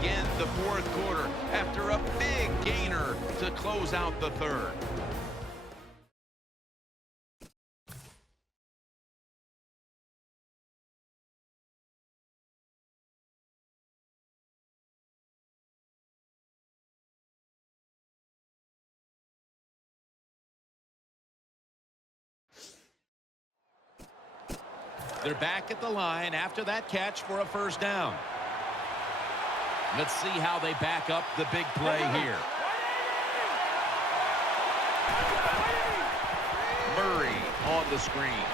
begin the fourth quarter after a big gainer to close out the third. They're back at the line after that catch for a first down. Let's see how they back up the big play here. Murray on the screen.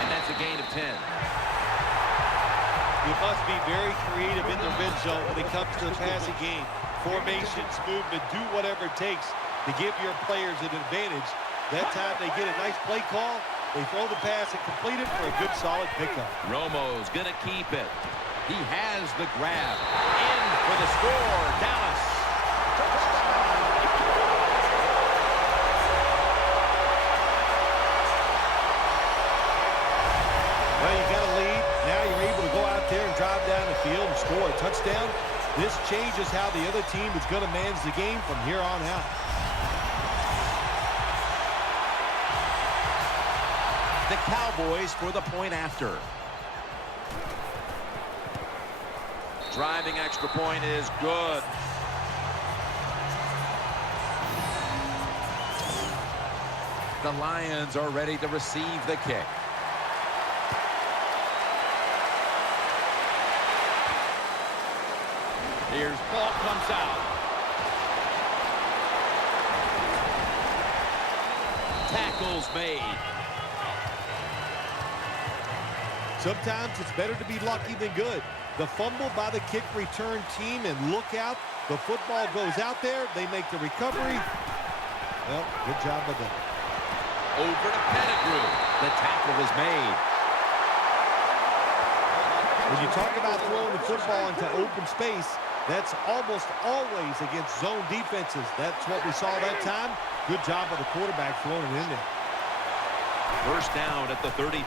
And that's a gain of 10. You must be very creative in the red zone when it comes to the passing game. Formations, movement, do whatever it takes to give your players an advantage. That time they get a nice play call. They throw the pass and complete it for a good, solid pickup. Romo's going to keep it. He has the grab. In for the score, Dallas. Well, you got a lead. Now you're able to go out there and drive down the field and score a touchdown. This changes how the other team is going to manage the game from here on out. The Cowboys for the point after. Driving extra point is good. The Lions are ready to receive the kick. Here's ball comes out. Tackles made. Sometimes it's better to be lucky than good. The fumble by the kick return team, and look out. The football goes out there. They make the recovery. Well, good job by them. Over to Pettigrew. The tackle is made. When you talk about throwing the football into open space, that's almost always against zone defenses. That's what we saw that time. Good job by the quarterback throwing it in there. First down at the 35.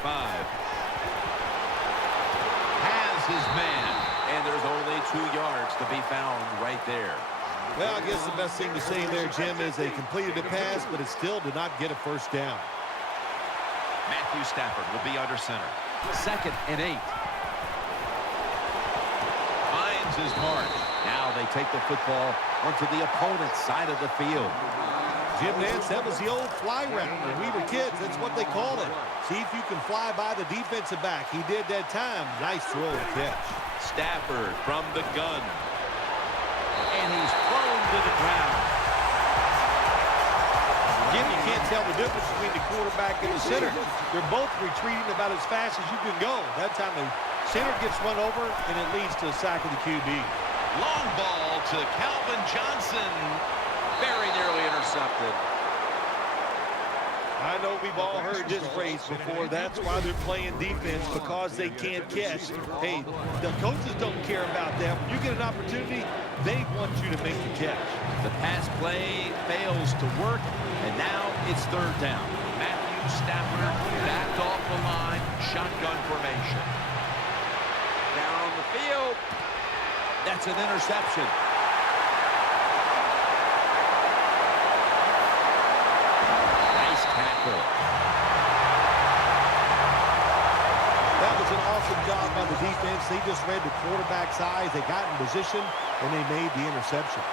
His man, and there's only 2 yards to be found right there. Well, I guess the best thing to say there, Jim, is they completed a pass, but it still did not get a first down. Matthew Stafford will be under center. 2nd and 8. Finds his mark. Now they take the football onto the opponent's side of the field. Jim Nance, that was the old fly route. When we were kids, that's what they called it. See if you can fly by the defensive back. He did that time. Nice throw and catch. Stafford from the gun. And he's thrown to the ground. Jim, you can't tell the difference between the quarterback and the center. They're both retreating about as fast as you can go. That time the center gets run over, and it leads to a sack of the QB. Long ball to Calvin Johnson. Very nearly intercepted. I know we've all heard this phrase before. That's why they're playing defense, because they can't catch. Hey, the coaches don't care about that. When you get an opportunity, they want you to make the catch. The pass play fails to work, and now it's 3rd down. Matthew Stafford backed off the line, shotgun formation. Down the field. That's an interception. That was an awesome job by the defense. They just read the quarterback's eyes. They got in position, and they made the interception.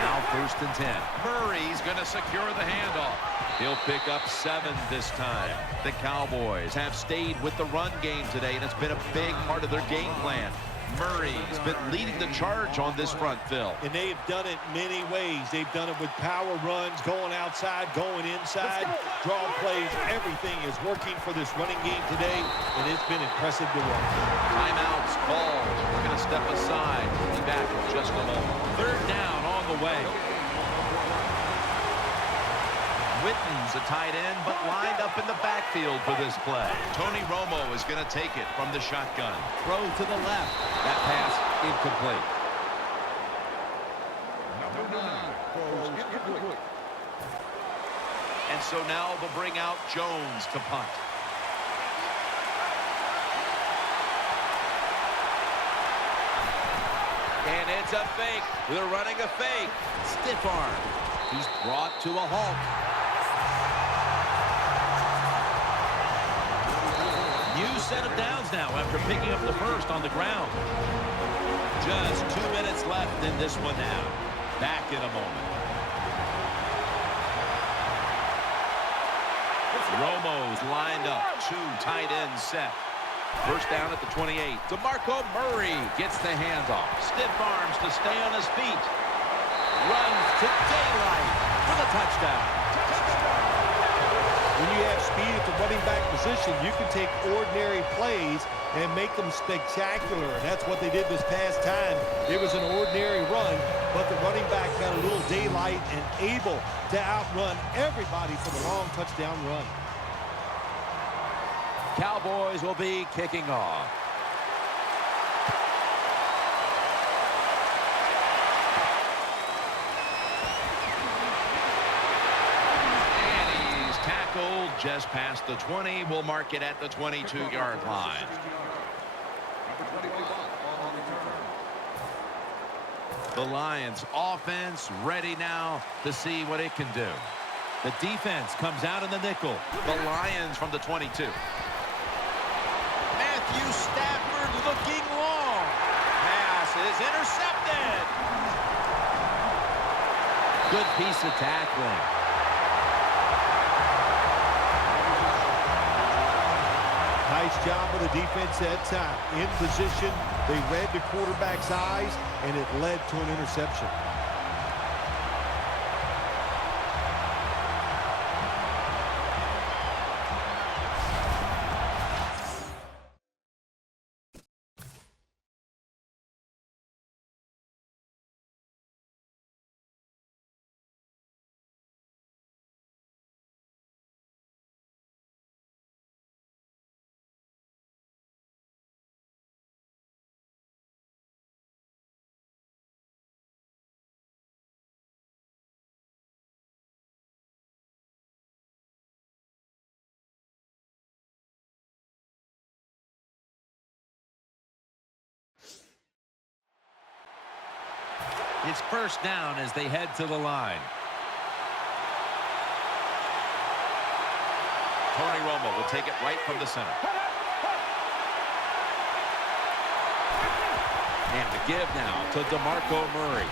Now 1st and 10. Murray's going to secure the handoff. He'll pick up 7 this time. The Cowboys have stayed with the run game today, and it's been a big part of their game plan. Murray's been leading the charge on this front, Phil. And they've done it many ways. They've done it with power runs, going outside, going inside, draw plays. Everything is working for this running game today, and it's been impressive to watch. Timeouts called. We're going to step aside. We'll be back in just a moment. 3rd down on the way. Witten's a tight end, but lined up in the backfield for this play. Tony Romo is going to take it from the shotgun. Throw to the left. That pass incomplete. And so now they'll bring out Jones to punt. And it's a fake. They're running a fake. Stiff arm. He's brought to a halt. New set of downs now after picking up the first on the ground. Just 2 minutes left in this one now. Back in a moment. Romo's lined up. 2 tight ends set. First down at the 28. DeMarco Murray gets the handoff. Stiff arms to stay on his feet. Runs to daylight for the touchdown. When you have speed at the running back position, you can take ordinary plays and make them spectacular. And that's what they did this past time. It was an ordinary run, but the running back got a little daylight and able to outrun everybody for the long touchdown run. Cowboys will be kicking off. And he's tackled just past the 20. We'll mark it at the 22-yard line. The Lions offense ready now to see what it can do. The defense comes out in the nickel. The Lions from the 22. Matthew Stafford looking long. Pass is intercepted. Good piece of tackling. Nice job of the defense that time. In position, they read the quarterback's eyes, and it led to an interception. It's first down as they head to the line. Tony Romo will take it right from the center. And the give now to DeMarco Murray.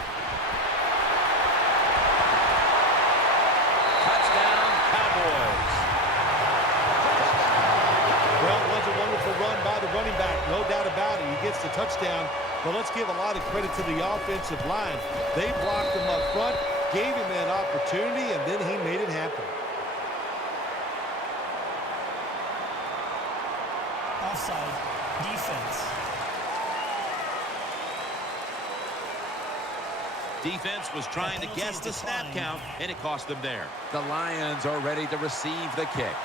Touchdown, Cowboys. Well, it was a wonderful run by the running back, no doubt about it. He gets the touchdown. But let's give a lot of credit to the offensive line. They blocked him up front, gave him that opportunity, and then he made it happen. Offside, defense. Defense was trying to guess the snap count, and it cost them there. The Lions are ready to receive the kick.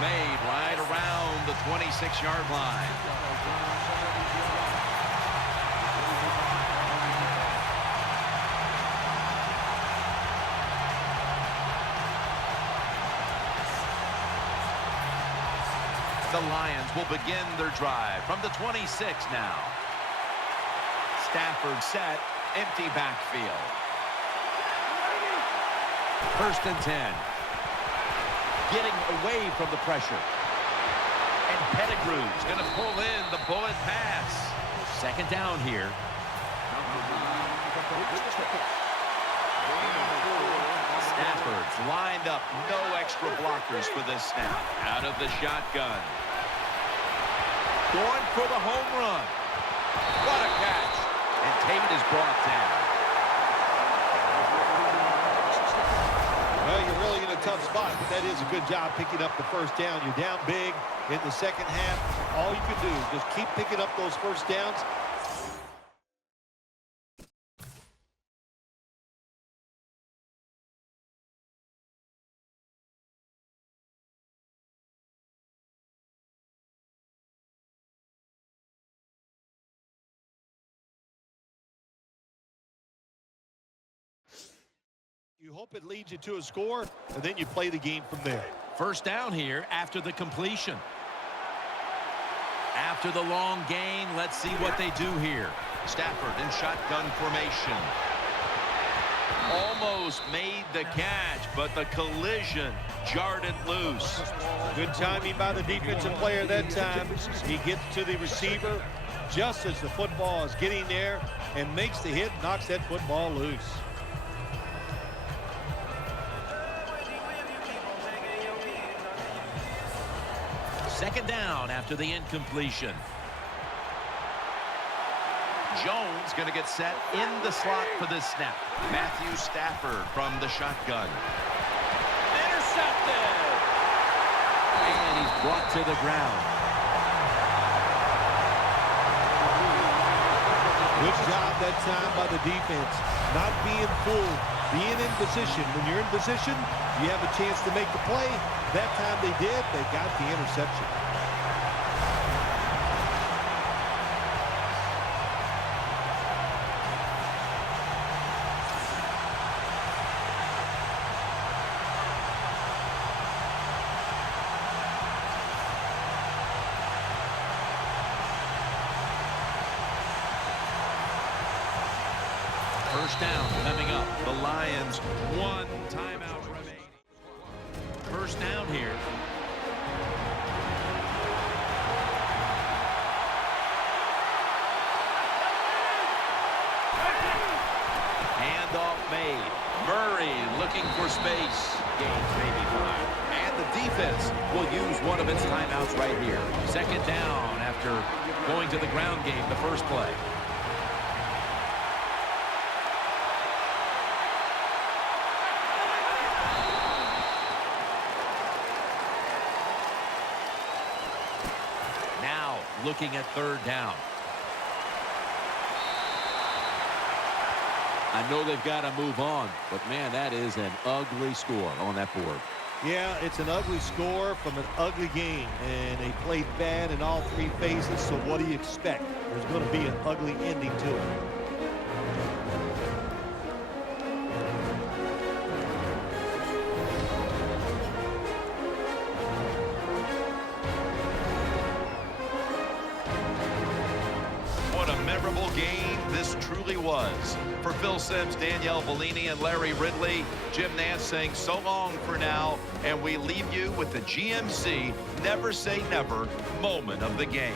Made right around the 26-yard line. The Lions will begin their drive from the 26 now. Stafford set, empty backfield. First and 10. Getting away from the pressure. And Pettigrew's going to pull in the bullet pass. Second down here. Stafford's lined up. No extra blockers for this snap. Out of the shotgun. Going for the home run. What a catch. And Tate is brought down. Well, you're really in a tough spot, but that is a good job picking up the first down. You're down big in the second half. All you can do is just keep picking up those first downs. You hold Hope it leads you to a score, and then you play the game from there. First down here after the completion. After the long gain, let's see what they do here. Stafford in shotgun formation. Almost made the catch, but the collision jarred it loose. Good timing by the defensive player that time. He gets to the receiver just as the football is getting there and makes the hit, knocks that football loose. Second down after the incompletion. Jones going to get set in the slot for this snap. Matthew Stafford from the shotgun. Intercepted! And he's brought to the ground. Good job that time by the defense. Not being fooled, being in position. When you're in position, you have a chance to make the play. That time they did. They got the interception. First down coming up. The Lions, one timeout remaining. First down here. Handoff made. Murray looking for space. Gains maybe 5. And the defense will use one of its timeouts right here. Second down after going to the ground game the first play. Now looking at third down. I know they've got to move on, but man, that is an ugly score on that board. Yeah, it's an ugly score from an ugly game, and they played bad in all 3 phases, so what do you expect? There's going to be an ugly ending to it. What a memorable game this truly was. For Phil Simms, Danielle Bellini, and Larry Ridley, Jim Nance saying so long for now, and we leave you with the GMC Never Say Never moment of the game.